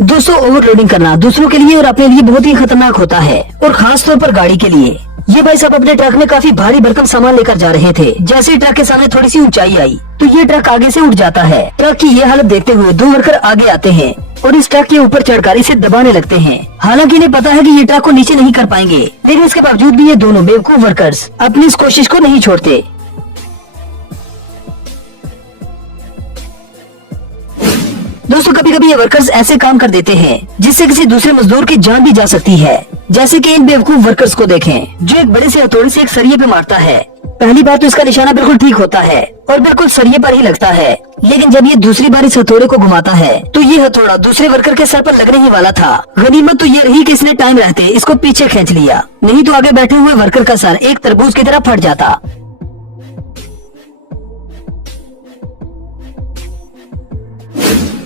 दोस्तों, ओवरलोडिंग करना दूसरों के लिए और अपने लिए बहुत ही खतरनाक होता है, और खास तौर पर गाड़ी के लिए। ये भाई साहब अपने ट्रक में काफी भारी भरकम सामान लेकर जा रहे थे। जैसे ही ट्रक के सामने थोड़ी सी ऊंचाई आई तो ये ट्रक आगे से उठ जाता है। ट्रक की ये हालत देखते हुए दो वर्कर आगे आते हैं और इस ट्रक के ऊपर चढ़कर इसे दबाने लगते हैं। हालांकि इन्हें पता है कि ये ट्रक को नीचे नहीं कर पाएंगे, लेकिन इसके बावजूद भी ये दोनों बेवकूफ वर्कर्स अपनी इस कोशिश को नहीं छोड़ते। दोस्तों, कभी कभी ये वर्कर्स ऐसे काम कर देते हैं जिससे किसी दूसरे मजदूर की जान भी जा सकती है। जैसे कि इन बेवकूफ वर्कर्स को देखें जो एक बड़े से हथौड़े से एक सरिये पे मारता है। पहली बार तो इसका निशाना बिल्कुल ठीक होता है और बिल्कुल सरिये पर ही लगता है, लेकिन जब ये दूसरी बार इस हथौड़े को घुमाता है तो ये हथौड़ा दूसरे वर्कर के सर पर लगने ही वाला था। गनीमत तो ये रही कि इसने टाइम रहते इसको पीछे खींच लिया, नहीं तो आगे बैठे हुए वर्कर का सर एक तरबूज की तरह फट जाता।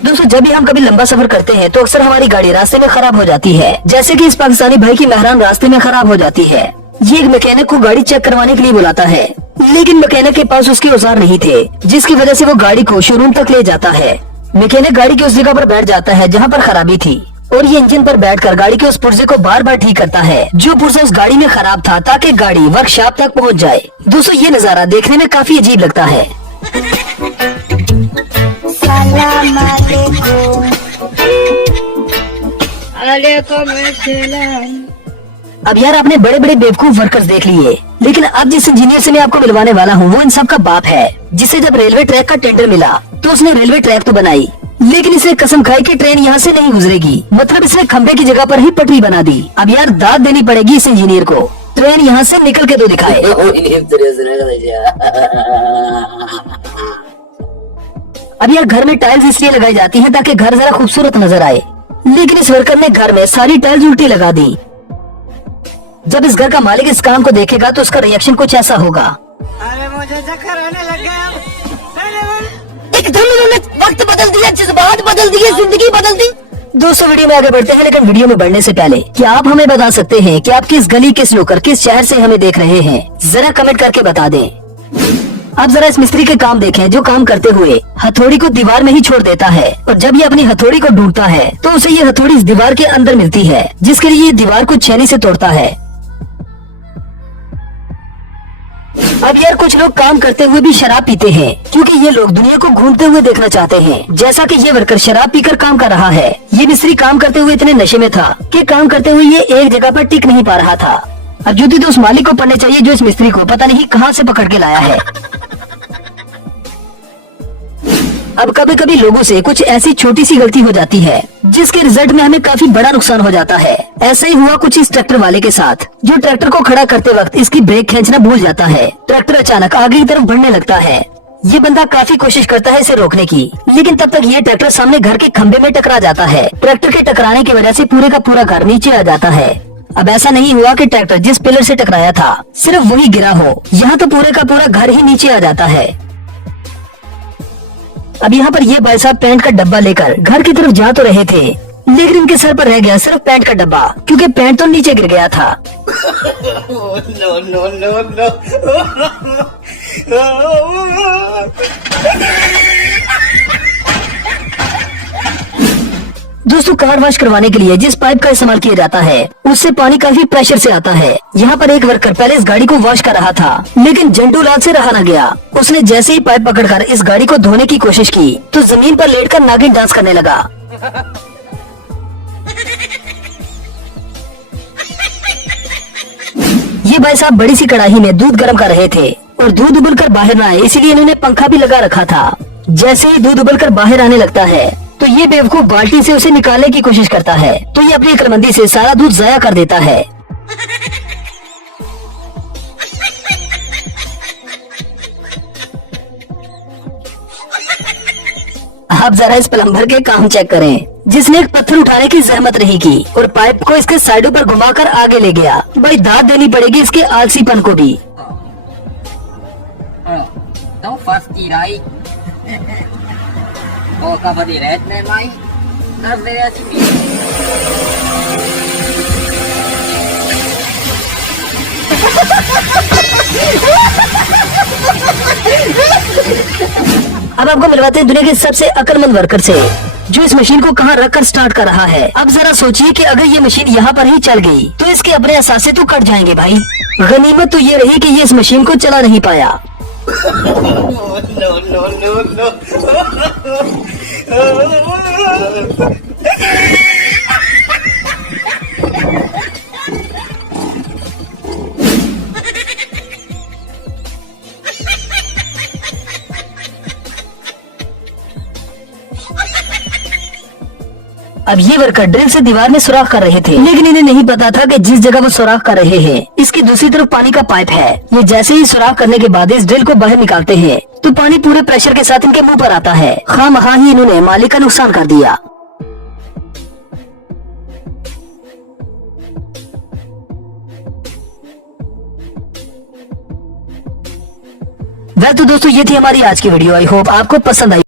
दोस्तों, जब भी हम कभी लंबा सफर करते हैं तो अक्सर हमारी गाड़ी रास्ते में खराब हो जाती है। जैसे कि इस पाकिस्तानी भाई की मेहरान रास्ते में खराब हो जाती है। ये एक मैकेनिक को गाड़ी चेक करवाने के लिए बुलाता है, लेकिन मैकेनिक के पास उसके औजार नहीं थे, जिसकी वजह से वो गाड़ी को शोरूम तक ले जाता है। मैकेनिक गाड़ी की उस जगह पर बैठ जाता है जहाँ पर खराबी थी, और ये इंजन पर बैठकर गाड़ी के उस पुर्जे को बार बार ठीक करता है जो पुर्जा उस गाड़ी में खराब था, ताकि गाड़ी वर्कशॉप तक पहुँच जाए। दोस्तों, ये नजारा देखने में काफी अजीब लगता है। अब यार, आपने बड़े बड़े बेवकूफ वर्कर्स देख लिए, लेकिन अब जिस इंजीनियर से मैं आपको मिलवाने वाला हूँ वो इन सब का बाप है, जिसे जब रेलवे ट्रैक का टेंडर मिला तो उसने रेलवे ट्रैक तो बनाई, लेकिन इसे कसम खाई कि ट्रेन यहाँ से नहीं गुजरेगी। मतलब इसने खंबे की जगह पर ही पटरी बना दी। अब यार दाद देनी पड़ेगी इस इंजीनियर को, ट्रेन यहाँ से निकल के तो दिखाए। अब यार, घर में टाइल्स इसलिए लगाई जाती हैं ताकि घर जरा खूबसूरत नजर आए, लेकिन इस वर्कर ने घर में सारी टाइल्स उल्टी लगा दी। जब इस घर का मालिक इस काम को देखेगा तो उसका रिएक्शन कुछ ऐसा होगा। अरे मुझे चक्कर आने लग गया। एकदम इन्होंने वक्त बदल दिया, जज्बात बदल दिए, जिंदगी बदल दी। दोस्तों, वीडियो में आगे बढ़ते हैं, लेकिन वीडियो में बढ़ने से पहले क्या आप हमें बता सकते हैं कि आप किस गली, किस नुक्कड़, किस शहर से हमें देख रहे हैं? जरा कमेंट करके बता दें। अब जरा इस मिस्त्री के काम देखें जो काम करते हुए हथौड़ी को दीवार में ही छोड़ देता है, और जब ये अपनी हथौड़ी को ढूंढता है तो उसे ये हथौड़ी इस दीवार के अंदर मिलती है, जिसके लिए ये दीवार को छेनी से तोड़ता है। अब यार, कुछ लोग काम करते हुए भी शराब पीते हैं क्योंकि ये लोग दुनिया को घूमते हुए देखना चाहते हैं। जैसा कि ये वर्कर शराब पीकर काम कर रहा है। ये मिस्त्री काम करते हुए इतने नशे में था कि काम करते हुए ये एक जगह पर टिक नहीं पा रहा था। अब जूती तो उस मालिक को पड़ने चाहिए जो इस मिस्त्री को पता नहीं कहां से पकड़ के लाया है। अब कभी कभी लोगों से कुछ ऐसी छोटी सी गलती हो जाती है जिसके रिजल्ट में हमें काफी बड़ा नुकसान हो जाता है। ऐसा ही हुआ कुछ इस ट्रैक्टर वाले के साथ, जो ट्रैक्टर को खड़ा करते वक्त इसकी ब्रेक खींचना भूल जाता है। ट्रैक्टर अचानक आगे की तरफ बढ़ने लगता है। ये बंदा काफी कोशिश करता है इसे रोकने की, लेकिन तब तक ये ट्रैक्टर सामने घर के खंबे में टकरा जाता है। ट्रैक्टर के टकराने की वजह से पूरे का पूरा घर नीचे आ जाता है। अब ऐसा नहीं हुआ कि ट्रैक्टर जिस पिलर से टकराया था सिर्फ वही गिरा हो, यहाँ तो पूरे का पूरा घर ही नीचे आ जाता है। अब यहाँ पर ये भाई साहब पैंट का डब्बा लेकर घर की तरफ जा तो रहे थे, लेकिन इनके सर पर रह गया सिर्फ पैंट का डब्बा, क्योंकि पैंट तो नीचे गिर गया था। No no no no. दोस्तों, कार वॉश करवाने के लिए जिस पाइप का इस्तेमाल किया जाता है उससे पानी काफी प्रेशर से आता है। यहाँ पर एक वर्कर पहले इस गाड़ी को वॉश कर रहा था, लेकिन जंटू लाल से रहा न गया। उसने जैसे ही पाइप पकड़कर इस गाड़ी को धोने की कोशिश की तो जमीन पर लेटकर नागिन डांस करने लगा। ये भाई साहब बड़ी सी कढ़ाई में दूध गर्म कर रहे थे और दूध उबल कर बाहर न आए, इसलिए इन्होंने पंखा भी लगा रखा था। जैसे ही दूध उबल कर बाहर आने लगता है तो ये बेवकूफ बाल्टी से उसे निकालने की कोशिश करता है, तो ये अपनी अक्लमंदी से सारा दूध जाया कर देता है। आप जरा इस प्लम्बर के काम चेक करें, जिसने एक पत्थर उठाने की जहमत नहीं की और पाइप को इसके साइडों पर घुमाकर आगे ले गया। भाई दाद देनी पड़ेगी इसके आलसीपन को भी। अब आपको मिलवाते हैं दुनिया के सबसे अक्लमंद वर्कर से। जो इस मशीन को कहाँ रख कर स्टार्ट कर रहा है। अब जरा सोचिए कि अगर ये मशीन यहाँ पर ही चल गई तो इसके अपने असासे तो कट जाएंगे भाई। गनीमत तो ये रही कि ये इस मशीन को चला नहीं पाया। अब ये वर्कर ड्रिल से दीवार में सुराख कर रहे थे, लेकिन इन्हें नहीं पता था कि जिस जगह वो सुराख कर रहे हैं इसकी दूसरी तरफ पानी का पाइप है। ये जैसे ही सुराख करने के बाद इस ड्रिल को बाहर निकालते हैं तो पानी पूरे प्रेशर के साथ इनके मुंह पर आता है। खामखा ही इन्होंने मालिक का नुकसान कर दिया। वह तो दोस्तों ये थी हमारी आज की वीडियो। आई होप आपको पसंद आई।